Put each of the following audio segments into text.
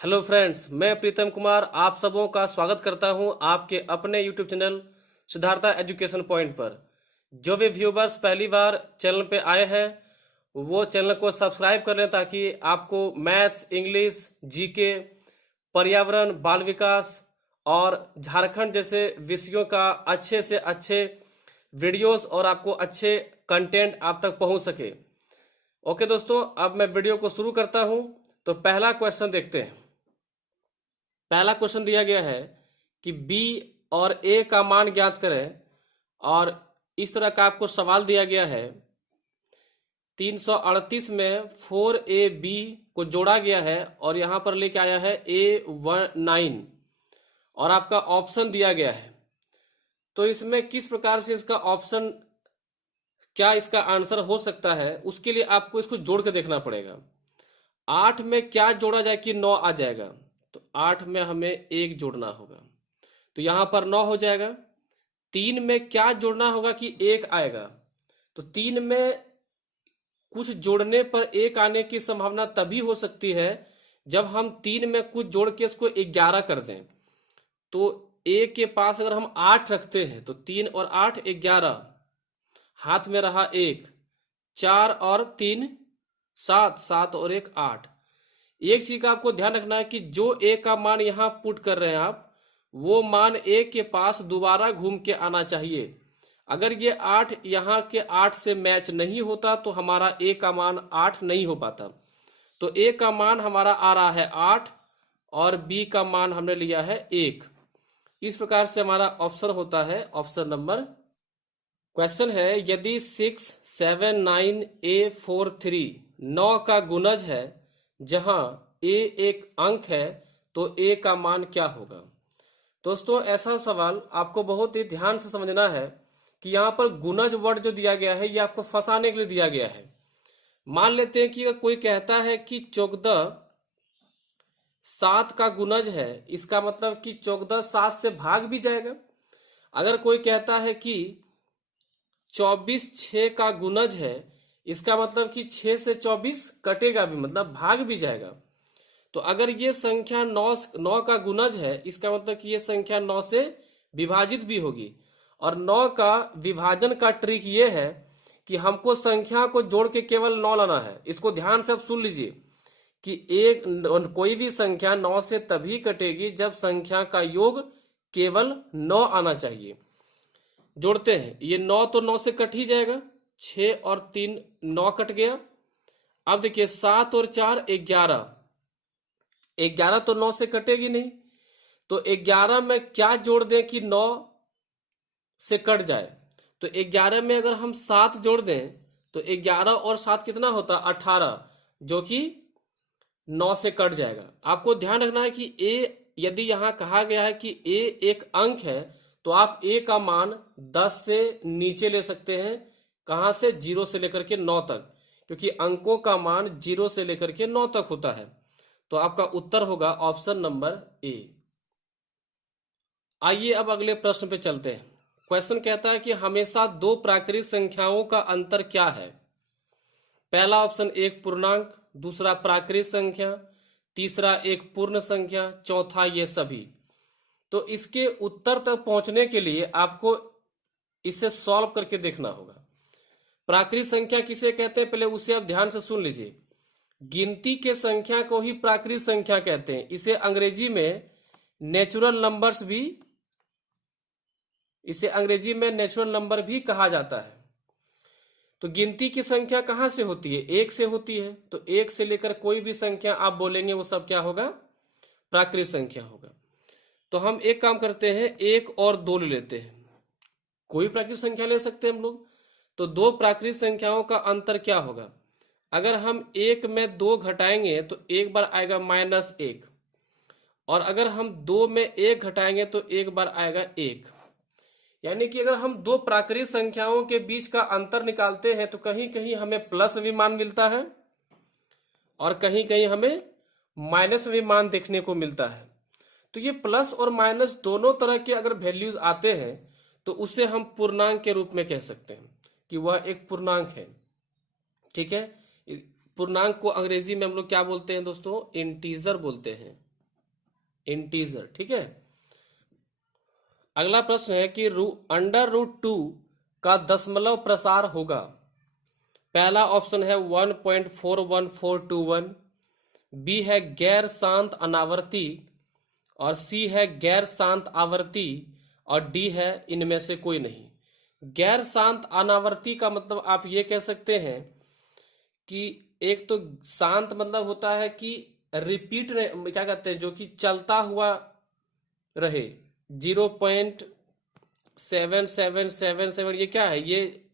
Hello friends, मैं प्रीतम कुमार आप सबों का स्वागत करता हूं आपके अपने YouTube channel Siddhartha education point पर। जो भी व्यूवर्स पहली बार चैनल पे आए हैं वो चैनल को सब्सक्राइब कर लें ताकि आपको मैथ्स, इंग्लिश, जीके, पर्यावरण, बाल विकास और झारखंड जैसे विषयों का अच्छे से अच्छे वीडियोस और आपको अच्छे कंटेंट आप तक पहुंच सके। ओके दोस्तों, अब मैं वीडियो को शुरू करता हूं। तो पहला क्वेश्चन देखते हैं। पहला क्वेश्चन दिया गया है कि बी और ए का मान ज्ञात करें और इस तरह का आपको सवाल दिया गया है। 338 में 4ab को जोड़ा गया है और यहां पर लेके आया है A19 और आपका ऑप्शन दिया गया है। तो इसमें किस प्रकार से इसका ऑप्शन, क्या इसका आंसर हो सकता है, उसके लिए आपको इसको जोड़ के देखना पड़ेगा। 8 में क्या जोड़ा जाए कि 9 आ जाएगा, तो 8 में हमें 1 जोड़ना होगा तो यहां पर 9 हो जाएगा। 3 में क्या जोड़ना होगा कि 1 आएगा, तो 3 में कुछ जोड़ने पर 1 आने की संभावना तभी हो सकती है जब हम 3 में कुछ जोड़ के इसको 11 कर दें। तो ए के पास अगर हम 8 रखते हैं तो 3 और 8 11, हाथ में रहा 1, 4 और 3 7, 7 और 1 8। एक चीज का आपको ध्यान रखना है कि जो ए का मान यहां पुट कर रहे हैं आप, वो मान ए के पास दोबारा घूम के आना चाहिए। अगर ये 8 यहाँ के 8 से मैच नहीं होता तो हमारा ए का मान 8 नहीं हो पाता। तो ए का मान हमारा आ रहा है 8 और बी का मान हमने लिया है 1। इस प्रकार से हमारा ऑप्शन होता है ऑप्शन नंबर। क्वेश्चन है, यदि 6 7 9 A43 9 का गुणज है जहां ए एक अंक है तो ए का मान क्या होगा। दोस्तों, ऐसा सवाल आपको बहुत ही ध्यान से समझना है कि यहाँ पर गुणज वर्ड जो दिया गया है ये आपको फंसाने के लिए दिया गया है। मान लेते हैं कि अगर कोई कहता है कि 14 7 का गुणज है, इसका मतलब कि 14 7 से भाग भी जाएगा। अगर कोई कहता है कि 24 6 का गुणज है, इसका मतलब कि 6 से 24 कटेगा भी, मतलब भाग भी जाएगा। तो अगर ये संख्या 9 का गुणज है, इसका मतलब कि ये संख्या 9 से विभाजित भी होगी। और 9 का विभाजन का ट्रिक ये है कि हमको संख्या को जोड़ के केवल 9 लाना है। इसको ध्यान से आप सुन लीजिए कि कोई भी संख्या 9 से तभी कटेगी जब संख्या का योग केवल 9 आना चाहिए। जोड़ते हैं, ये 9 तो 9 से कट ही जाएगा, 6 और 3 9 कट गया। अब देखिए 7 और 4 11, 11 तो 9 से कटेगी नहीं, तो 11 में क्या जोड़ दें कि 9 से कट जाए। तो 11 में अगर हम 7 जोड़ दें तो 11 और 7 कितना होता, 18, जो कि 9 से कट जाएगा। आपको ध्यान रखना है कि ए, यदि यहां कहा गया है कि ए एक अंक है तो आप ए का मान 10 से नीचे ले सकते हैं। कहां से, 0 से लेकर के 9 तक, क्योंकि अंकों का मान 0 से लेकर के 9 तक होता है। तो आपका उत्तर होगा ऑप्शन नंबर ए। आइए अब अगले प्रश्न पे चलते हैं। क्वेश्चन कहता है कि हमेशा दो प्राकृत संख्याओं का अंतर क्या है। पहला ऑप्शन एक पूर्णांक, दूसरा प्राकृत संख्या, तीसरा एक पूर्ण संख्या, चौथा ये सभी। तो इसके उत्तर तक पहुंचने के लिए आपको इसे सॉल्व करके देखना होगा। प्राकृत संख्या किसे कहते हैं, पहले उसे आप ध्यान से सुन लीजिए। गिनती के संख्या को ही प्राकृत संख्या कहते हैं। इसे अंग्रेजी में नेचुरल नंबर भी कहा जाता है। तो गिनती की संख्या कहां से होती है, एक से होती है। तो एक से लेकर कोई भी संख्या आप बोलेंगे वो सब क्या होगा, प्राकृत संख्या होगा। तो हम एक काम करते हैं, 1 और 2 ले लेते हैं। कोई प्राकृत संख्या ले सकते हैं हम लोग। तो दो प्राकृत संख्याओं का अंतर क्या होगा, अगर हम 1 में 2 घटाएंगे तो एक बार आएगा -1, और अगर हम 2 में 1 घटाएंगे तो एक बार आएगा 1। यानी कि अगर हम दो प्राकृत संख्याओं के बीच का अंतर निकालते हैं तो कहीं कहीं हमें प्लस भी मान मिलता है और कहीं कहीं हमें माइनस भी मान देखने को मिलता है। तो ये प्लस और माइनस दोनों तरह के अगर वैल्यूज आते हैं तो उसे हम पूर्णांक के रूप में कह सकते हैं कि वह एक पूर्णांक है। ठीक है, पूर्णांक को अंग्रेजी में हम लोग क्या बोलते हैं दोस्तों, इंटीजर बोलते हैं। इंटीजर। ठीक है, अगला प्रश्न है कि अंडर रूट 2 का दशमलव प्रसार होगा। पहला ऑप्शन है 1.41421, बी है गैर शांत अनावर्ती, और सी है गैर शांत आवर्ती, और डी है इनमें से कोई नहीं। गैर शांत अनावर्ती का मतलब आप ये कह सकते हैं कि एक तो शांत मतलब होता है कि रिपीट क्या कहते हैं, जो कि चलता हुआ रहे, 0.7777, ये क्या है, ये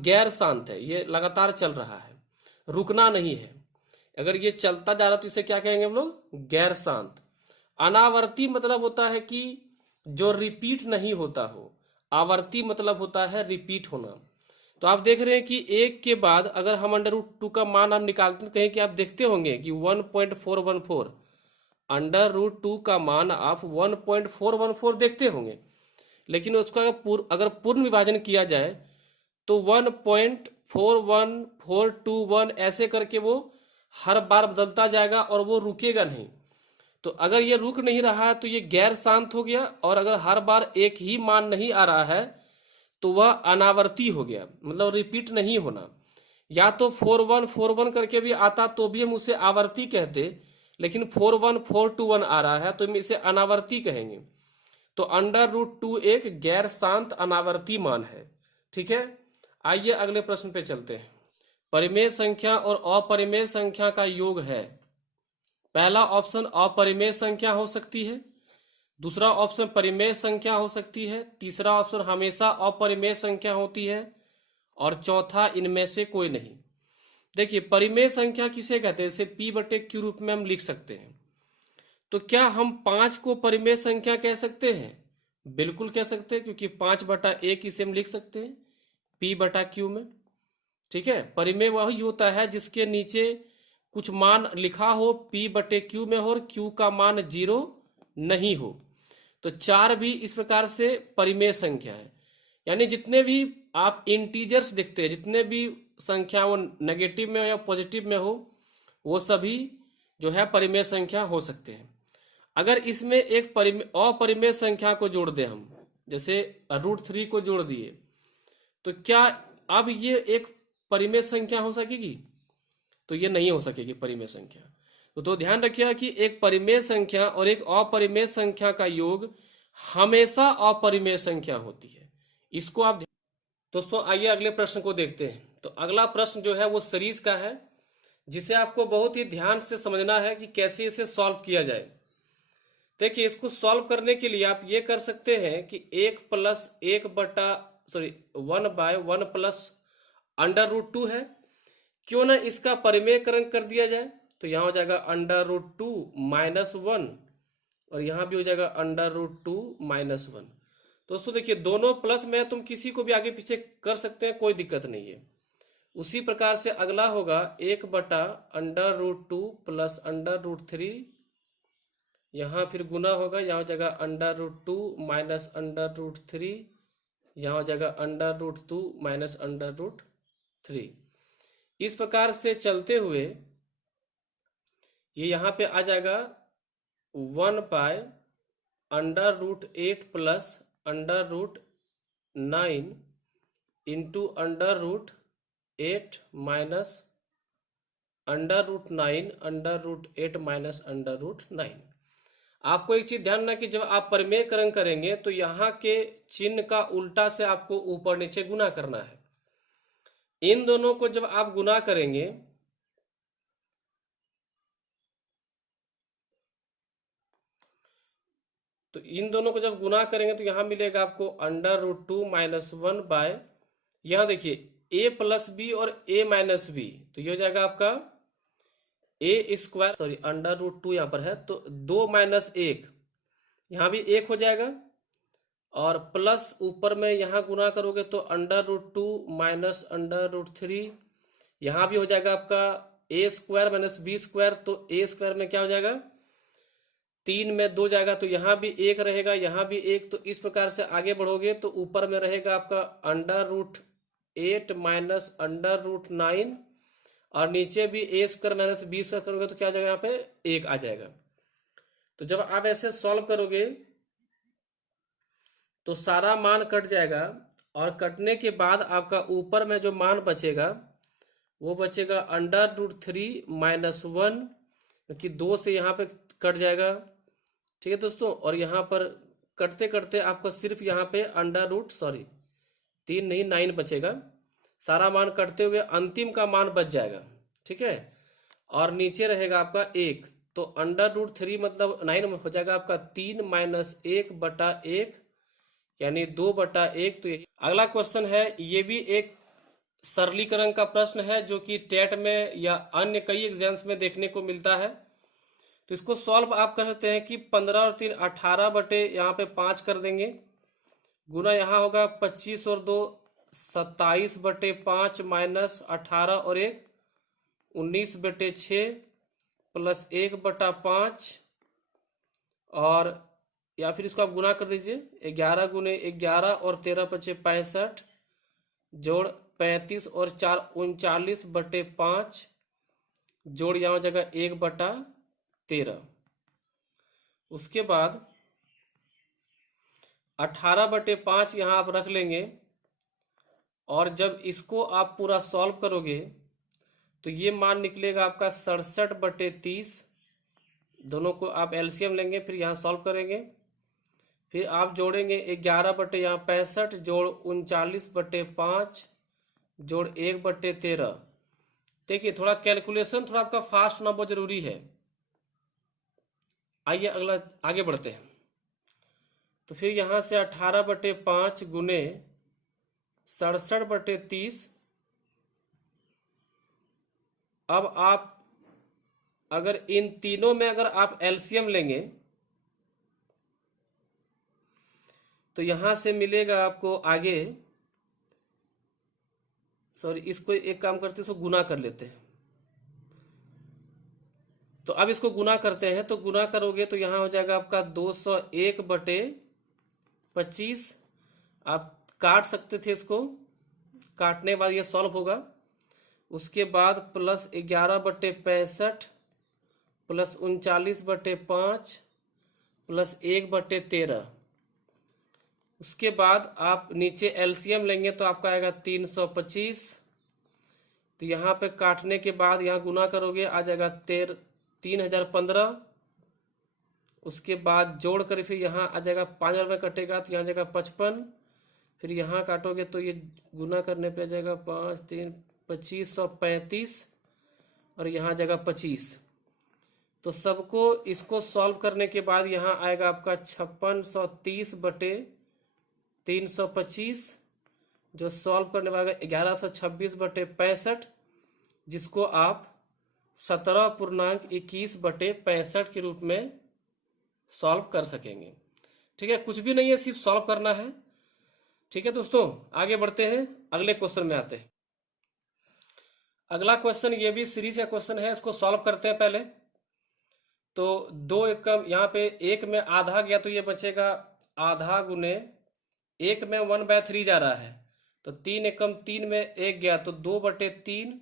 गैर शांत है, ये लगातार चल रहा है, रुकना नहीं है। अगर ये चलता जा रहा है तो इसे क्या कहेंगे हम लोग, गैर शांत। अनावर्ती मतलब होता है कि जो रिपीट नहीं होता हो, आवर्ती मतलब होता है रिपीट होना। तो आप देख रहे हैं कि एक के बाद अगर हम अंडर रूट 2 का मान आप निकालते हैं, कहीं कि आप देखते होंगे कि 1.414, अंडर रूट 2 का मान आप 1.414 देखते होंगे, लेकिन उसका अगर पूर्ण विभाजन किया जाए तो 1.41421 ऐसे करके वो हर बार बदलता जाएगा और वो रुकेगा नहीं। तो अगर ये रुक नहीं रहा है तो ये गैर शांत हो गया, और अगर हर बार एक ही मान नहीं आ रहा है तो वह अनावर्ती हो गया, मतलब रिपीट नहीं होना। या तो 4141 करके भी आता तो भी हम उसे आवर्ती कहते, लेकिन 41421 आ रहा है तो हम इसे अनावर्ती कहेंगे। तो अंडर रूट 2 एक गैर शांत अनावर्ती मान है। ठीक है, आइए अगले प्रश्न पे चलते हैं। परिमेय संख्या और अपरिमेय संख्या का योग है। पहला ऑप्शन अपरिमेय संख्या हो सकती है, दूसरा ऑप्शन परिमेय संख्या हो सकती है, तीसरा ऑप्शन हमेशा अपरिमेय संख्या होती है, और चौथा इनमें से कोई नहीं। देखिए, परिमेय संख्या किसे कहते हैं, इसे p/q रूप में हम लिख सकते हैं। तो क्या हम 5 को परिमेय संख्या कह सकते हैं? बिल्कुल कह सकते हैं, क्योंकि 5/1 इसे हम लिख सकते हैं p/q में। ठीक है, परिमेय वही होता है जिसके नीचे कुछ मान लिखा हो, p/q में हो और q का मान 0 नहीं हो। तो 4 भी इस प्रकार से परिमेय संख्या है। यानी जितने भी आप इंटीजर्स देखते हैं, जितने भी संख्या वो नेगेटिव में हो या पॉजिटिव में हो, वो सभी जो है परिमेय संख्या हो सकते हैं। अगर इसमें एक अपरिमेय संख्या को जोड़ दें हम, जैसे √3 को जोड़ दिए, तो क्या अब ये एक परिमेय संख्या हो सकेगी? तो ये नहीं हो सकेगी परिमेय संख्या। तो ध्यान रखिएगा कि एक परिमेय संख्या और एक अपरिमेय संख्या का योग हमेशा अपरिमेय संख्या होती है, इसको आप। दोस्तों आइए अगले प्रश्न को देखते हैं। तो अगला प्रश्न जो है वो सीरीज का है, जिसे आपको बहुत ही ध्यान से समझना है कि कैसे इसे सॉल्व किया जाए। देखिए, इसको सॉल्व करने के लिए आप ये कर सकते हैं कि 1 प्लस अंडर रूट 2 है, क्यों ना इसका परिमेयकरण कर दिया जाए। तो यहाँ हो जाएगा अंडर रूट 2 -1, और यहाँ भी हो जाएगा अंडर रूट 2 -1। दोस्तों देखिए, दोनों प्लस में तुम किसी को भी आगे पीछे कर सकते हैं, कोई दिक्कत नहीं है। उसी प्रकार से अगला होगा 1/√2 प्लस अंडर रूट 3, यहाँ फिर गुना होगा, यहाँ हो जाएगा under root 2 minus under root 3, यहाँ हो जाएगा under root 2 minus under root 3। इस प्रकार से चलते हुए ये यहाँ पे आ जाएगा 1/√8 plus under root 9 into under root 8 minus under root 8 minus under root 9। आपको एक चीज ध्यान रखना कि जब आप परिमेयकरण करेंगे तो यहाँ के चिन्ह का उल्टा से आपको ऊपर नीचे गुना करना है। इन दोनों को जब आप गुना करेंगे तो इन दोनों को जब गुना करेंगे तो यहाँ मिलेगा आपको अंडर रूट 2 -1 बाय, यहाँ देखिए a प्लस बी और a माइनस बी, तो ये हो जाएगा आपका a², अंडर रूट 2 यहाँ पर है तो 2 - 1, यहाँ भी 1 हो जाएगा, और प्लस ऊपर में यहाँ गुना करोगे तो under root 2 minus under root 3, यहाँ भी हो जाएगा आपका a² - b², तो a² में क्या हो जाएगा 3 में 2 जाएगा, तो यहाँ भी 1 रहेगा, यहाँ भी 1। तो इस प्रकार से आगे बढ़ोगे तो ऊपर में रहेगा आपका under root 8 minus under root 9, और नीचे भी a² - b² करोगे तो क्या हो जाएगा, यहाँ पे 1 आ जाएगा। तो जब आप ऐसे सॉल्व करोगे तो सारा मान कट जाएगा, और कटने के बाद आपका ऊपर में जो मान बचेगा वो बचेगा √3 - 1, क्योंकि 2 से यहाँ पे कट जाएगा। ठीक है दोस्तों, और यहाँ पर कटते कटते आपको सिर्फ यहाँ पे तीन नहीं 9 बचेगा। सारा मान कटते हुए अंतिम का मान बच जाएगा। ठीक है, और नीचे रहेगा आपका 1, तो √3 मतलब 9 हो जाएगा आपका 3 - 1/1, यानी 2/1। तो अगला क्वेश्चन है, ये भी एक सरलीकरण का प्रश्न है जो कि टेट में या अन्य कई एग्जाम्स में देखने को मिलता है। तो इसको सॉल्व आप कर सकते हैं कि 15 और 3 18 बटे यहाँ पे 5 कर देंगे, गुना यहाँ होगा 25 और 2 27/5 माइनस 18 और 1 19/6 प्लस 1/5, और या फिर इसको आप गुना कर दीजिए 11 गुने 11 और 13 × 5 = 65 जोड़ 35 और 4 39/5 जोड़ यहाँ हो जाएगा 1/13। उसके बाद 18/5 यहाँ आप रख लेंगे, और जब इसको आप पूरा सॉल्व करोगे तो ये मान निकलेगा आपका 67/30। दोनों को आप एलसीएम लेंगे, फिर यहाँ सॉल्व करेंगे, फिर आप जोड़ेंगे 11/65 जोड़ 39/5 जोड़ 1/13। देखिए थोड़ा कैलकुलेशन थोड़ा आपका फास्ट होना बहुत जरूरी है। आइए अगला आगे बढ़ते हैं। तो फिर यहाँ से 18/5 गुने 67/30। अब आप अगर इन तीनों में अगर आप एलसीएम लेंगे तो यहां से मिलेगा आपको आगे, सॉरी इसको एक काम करते हैं, इसको गुना कर लेते हैं। तो अब इसको गुना करते हैं, तो गुना करोगे तो यहाँ हो जाएगा आपका 201/25। आप काट सकते थे, इसको काटने के बाद ये सॉल्व होगा। उसके बाद प्लस 11/65 प्लस 39/5 प्लस 1/13। उसके बाद आप नीचे एलसीएम लेंगे तो आपका आएगा 325। तो यहाँ पे काटने के बाद यहाँ गुना करोगे आ जाएगा 3015। उसके बाद जोड़ कर फिर यहाँ आ जाएगा 5,000 में कटेगा तो यहाँ जाएगा 55। फिर यहाँ काटोगे तो ये गुना करने पे आ जाएगा 5 3 2535, और यहाँ आ जाएगा 25। तो सबको इसको सॉल्व करने के बाद यहाँ आएगा आपका 5630/325, जो सॉल्व करने वाला 1126/65, जिसको आप 17.21/65 के रूप में सॉल्व कर सकेंगे। ठीक है, कुछ भी नहीं है, सिर्फ सॉल्व करना है। ठीक है दोस्तों, आगे बढ़ते हैं, अगले क्वेश्चन में आते हैं। अगला क्वेश्चन ये भी सीरीज का क्वेश्चन है, इसको सॉल्व करते हैं पहले। तो 2 एकम यहाँ पे 1 में आधा गया तो ये बचेगा आधा गुने 1 में 1/3 जा रहा है, तो 3 एकम 3 में 1 गया तो 2/3।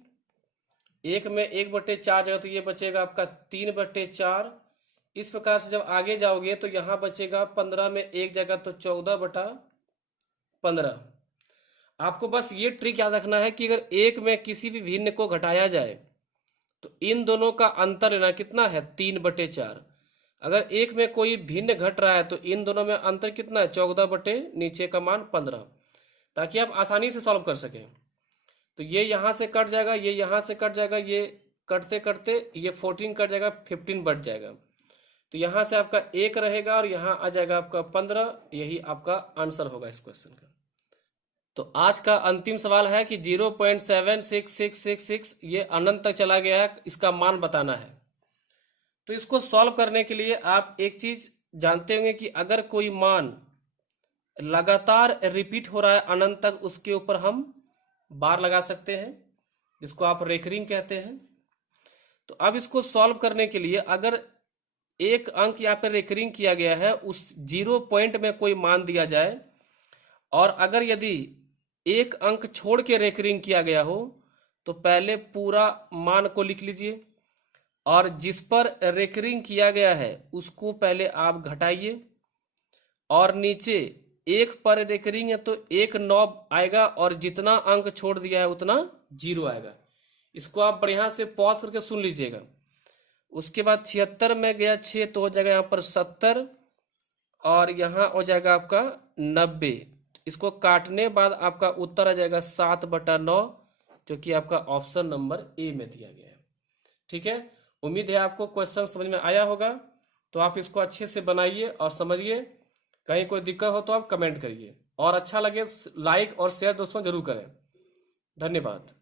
1 में 1/4 जाएगा तो ये बचेगा आपका 3/4। इस प्रकार से जब आगे जाओगे तो यहाँ बचेगा 15 में 1 जाएगा तो 14/15। आपको बस ये ट्रिक याद रखना है कि अगर 1 में किसी भी भिन्न को घटाया जाए तो इन दोनों का अंतर लेना कितना है 3/4। अगर 1 में कोई भिन्न घट रहा है तो इन दोनों में अंतर कितना है 14 नीचे का मान 15, ताकि आप आसानी से सॉल्व कर सकें। तो ये यहाँ से कट जाएगा, ये यहाँ से कट जाएगा, ये कटते कटते ये 14 कट जाएगा, 15 बच जाएगा। तो यहाँ से आपका 1 रहेगा और यहाँ आ जाएगा आपका 15। यही आपका आंसर होगा इस क्वेश्चन का। तो आज का अंतिम सवाल है कि 0.76666 ये अनंत तक चला गया है, इसका मान बताना है। तो इसको सॉल्व करने के लिए आप एक चीज जानते होंगे कि अगर कोई मान लगातार रिपीट हो रहा है अनंत तक, उसके ऊपर हम बार लगा सकते हैं, जिसको आप रेकरिंग कहते हैं। तो अब इसको सॉल्व करने के लिए अगर एक अंक यहाँ पे रेकरिंग किया गया है, उस 0 पॉइंट में कोई मान दिया जाए, और अगर यदि एक अंक छोड़ के रेकरिंग किया गया हो तो पहले पूरा मान को लिख लीजिए, और जिस पर रेकरिंग किया गया है उसको पहले आप घटाइए, और नीचे एक पर रेकरिंग है तो एक 9 आएगा, और जितना अंक छोड़ दिया है उतना 0 आएगा। इसको आप बढ़िया से पॉज करके सुन लीजिएगा। उसके बाद 76 में गया 6 तो हो जाएगा यहाँ पर 70, और यहाँ हो जाएगा आपका 90। इसको काटने बाद आपका उत्तर आ जाएगा 7/9, जो कि आपका ऑप्शन नंबर ए में दिया गया है। ठीक है, उम्मीद है आपको क्वेश्चन समझ में आया होगा। तो आप इसको अच्छे से बनाइए और समझिए। कहीं कोई दिक्कत हो तो आप कमेंट करिए, और अच्छा लगे लाइक और शेयर दोस्तों जरूर करें। धन्यवाद।